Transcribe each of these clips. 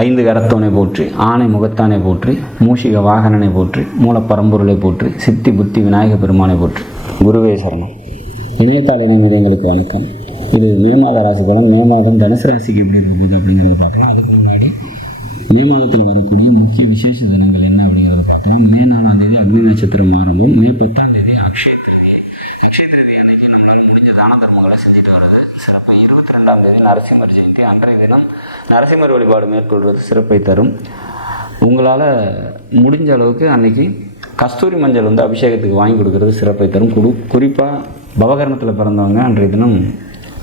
ஐந்து கரத்தோனை போற்றி, ஆனை முகத்தானை போற்றி, மூஷிக வாகனனை போற்றி, மூலப்பரம்பொருளை போற்றி, சித்தி புத்தி விநாயக பெருமானை போற்றி. குருவே சரணம். இணையத்தாள் இணைந்த எங்களுக்கு வணக்கம். இது மே மாத ராசி பலன். மே மாதம் தனுசு ராசிக்கு எப்படி இருக்க போகுது அப்படிங்கிறத பார்க்கலாம். அதுக்கு முன்னாடி மே மாதத்தில் வரக்கூடிய முக்கிய விசேஷ தினங்கள் என்ன அப்படிங்கிறத பார்க்கலாம். மே 4ஆம் தேதி அக்னி நட்சத்திரம் ஆரம்பம். மே 10ஆம் தேதி அக்ஷய திருதி. அக்ஷய திருதி அன்னைக்கு நம்மளால் முடிஞ்ச தான தர்மங்களை செஞ்சுட்டு வருது சிறப்பை. 22ஆம் தேதி நரசிம்மர் ஜெயந்தி. அன்றைய தினம் நரசிம்மர் வழிபாடு மேற்கொள்வது சிறப்பை தரும். உங்களால் முடிஞ்ச அளவுக்கு அன்னைக்கு கஸ்தூரி மஞ்சள் அபிஷேகத்துக்கு வாங்கி கொடுக்கறது சிறப்பை தரும். குறிப்பாக பவகரணத்தில் பிறந்தவங்க அன்றைய தினம்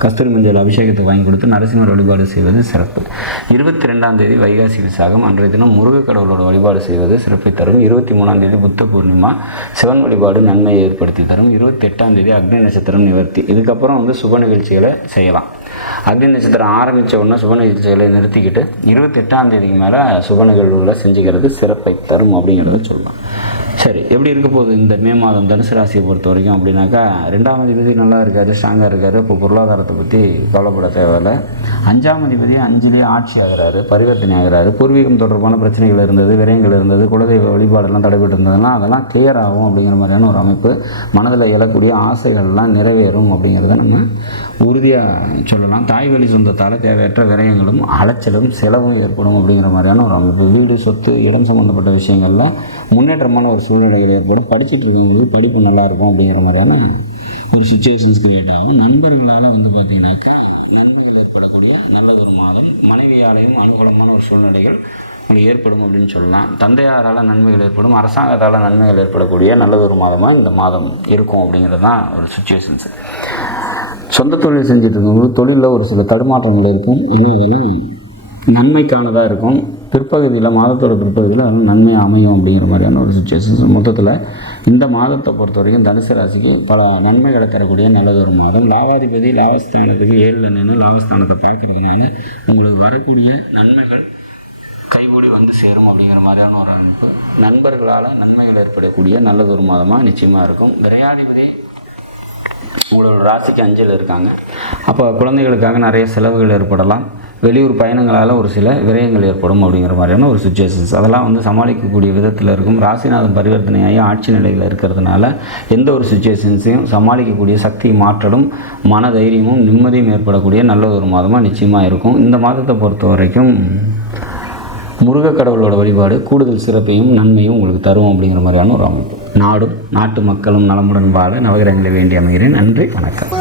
கஸ்தூரி மஞ்சள் அபிஷேகத்துக்கு வாங்கி கொடுத்து நரசிம்மர் வழிபாடு செய்வது சிறப்பு. 22ஆம் தேதி வைகாசி விசாகம். அன்றைய தினம் முருகக் கடவுளோட வழிபாடு செய்வது சிறப்பை தரும். 23ஆம் தேதி புத்த பூர்ணிமா. சிவன் வழிபாடு நன்மையை ஏற்படுத்தி தரும். 28ஆம் தேதி அக்னி நட்சத்திரம் நிவர்த்தி. இதுக்கப்புறம் சுப நிகழ்ச்சிகளை செய்யலாம். அக்னி நட்சத்திரம் ஆரம்பித்த உடனே சுப நிகழ்ச்சிகளை நிறுத்திக்கிட்டு 28ஆம் தேதிக்கு மேலே சுப நிகழ்வுகளை செஞ்சுக்கிறது சிறப்பை தரும் அப்படிங்கிறத சொல்லலாம். சரி, எப்படி இருக்க போகுது இந்த மே மாதம் தனுசு ராசியை பொறுத்த வரைக்கும் அப்படின்னாக்கா, 2ஆம் அதிபதி நல்லா இருக்காரு, ஸ்ட்ராங்காக இருக்காரு. இப்போ பொருளாதாரத்தை பற்றி கவலைப்பட தேவையில்லை. 5ஆம் அதிபதி 5லேயே ஆட்சி ஆகிறாரு, பரிவர்த்தனை ஆகிறாரு. பூர்வீகம் தொடர்பான பிரச்சனைகள் இருந்தது, விரயங்கள் இருந்தது, குலதெய்வ வழிபாடெல்லாம் தடைபட்டு இருந்ததுன்னா அதெல்லாம் கிளியர் ஆகும் அப்படிங்கிற மாதிரியான ஒரு அமைப்பு. மனதில் எழக்கூடிய ஆசைகள்லாம் நிறைவேறும் அப்படிங்கிறத நம்ம உறுதியாக சொல்லலாம். தாய் வழி சொந்தத்தால் தேவையற்ற விரயங்களும் அலைச்சலும் செலவும் ஏற்படும் அப்படிங்கிற மாதிரியான ஒரு அமைப்பு. வீடு, சொத்து, இடம் சம்மந்தப்பட்ட விஷயங்களில் முன்னேற்றமான ஒரு சூழ்நிலைகள் ஏற்படும். படிச்சுட்டு இருக்கவங்களுக்கு படிப்பு நல்லாயிருக்கும் அப்படிங்கிற மாதிரியான ஒரு சுச்சுவேஷன்ஸ் கிரியேட் ஆகும். நண்பர்களால் பார்த்திங்கனாக்கா நன்மைகள் ஏற்படக்கூடிய நல்ல ஒரு மாதம். மனைவியாலையும் அனுகூலமான ஒரு சூழ்நிலைகள் ஏற்படும் அப்படின்னு சொல்லலாம். தந்தையாரால் நன்மைகள் ஏற்படும். அரசாங்கத்தால் நன்மைகள் ஏற்படக்கூடிய நல்லதொரு மாதமாக இந்த மாதம் இருக்கும் அப்படிங்கிறது தான் ஒரு சுச்சுவேஷன்ஸ். சொந்த தொழில் செஞ்சுட்டு இருக்கவங்களுக்கு தொழிலில் ஒரு சில தடுமாற்றங்கள் இருக்கும். அதெல்லாம் நன்மைக்கானதாக இருக்கும். பிற்பகுதியில், மாதத்தோட பிற்பகுதியில் அதெல்லாம் நன்மை அமையும் அப்படிங்கிற மாதிரியான ஒரு சுச்சுவேஷன்ஸ். மொத்தத்தில் இந்த மாதத்தை பொறுத்த வரைக்கும் தனுசு ராசிக்கு பல நன்மைகளை தரக்கூடிய நல்லதொரு மாதம். லாபாதிபதி லாபஸ்தானத்துக்கு 7ல் நின்று லாபஸ்தானத்தை பார்க்கறதுனால உங்களுக்கு வரக்கூடிய நன்மைகள் கைகூடி சேரும் அப்படிங்கிற மாதிரியான ஒரு அமைப்பு. நண்பர்களால் நன்மைகள் ஏற்படக்கூடிய நல்லதொரு மாதமாக நிச்சயமாக இருக்கும். விரையாதிபதி உங்களோட ராசிக்கு 5ல் இருக்காங்க. அப்போ குழந்தைகளுக்காக நிறைய செலவுகள் ஏற்படலாம். வெளியூர் பயணங்களால் ஒரு சில விரயங்கள் ஏற்படும் அப்படிங்கிற மாதிரியான ஒரு சுச்சுவேஷன்ஸ். அதெல்லாம் சமாளிக்கக்கூடிய விதத்தில் இருக்கும். ராசிநாதன் பரிவர்த்தனையாகி ஆட்சி நிலையில் இருக்கிறதுனால எந்த ஒரு சுச்சுவேஷன்ஸையும் சமாளிக்கக்கூடிய சக்தி, மாற்றலும், மன தைரியமும் நிம்மதியும் ஏற்படக்கூடிய நல்ல ஒரு மாதமாக நிச்சயமாக இருக்கும். இந்த மாதத்தை பொறுத்த வரைக்கும் முருகக் கடவுளோட வழிபாடு கூடுதல் சிறப்பையும் நன்மையும் உங்களுக்கு தரும் அப்படிங்கிற மாதிரியான ஒரு அமைப்பு. நாடும் நாட்டு மக்களும் நலமுடன் வாழ நவகிரகங்களை வேண்டி அமைகிறேன். நன்றி, வணக்கம்.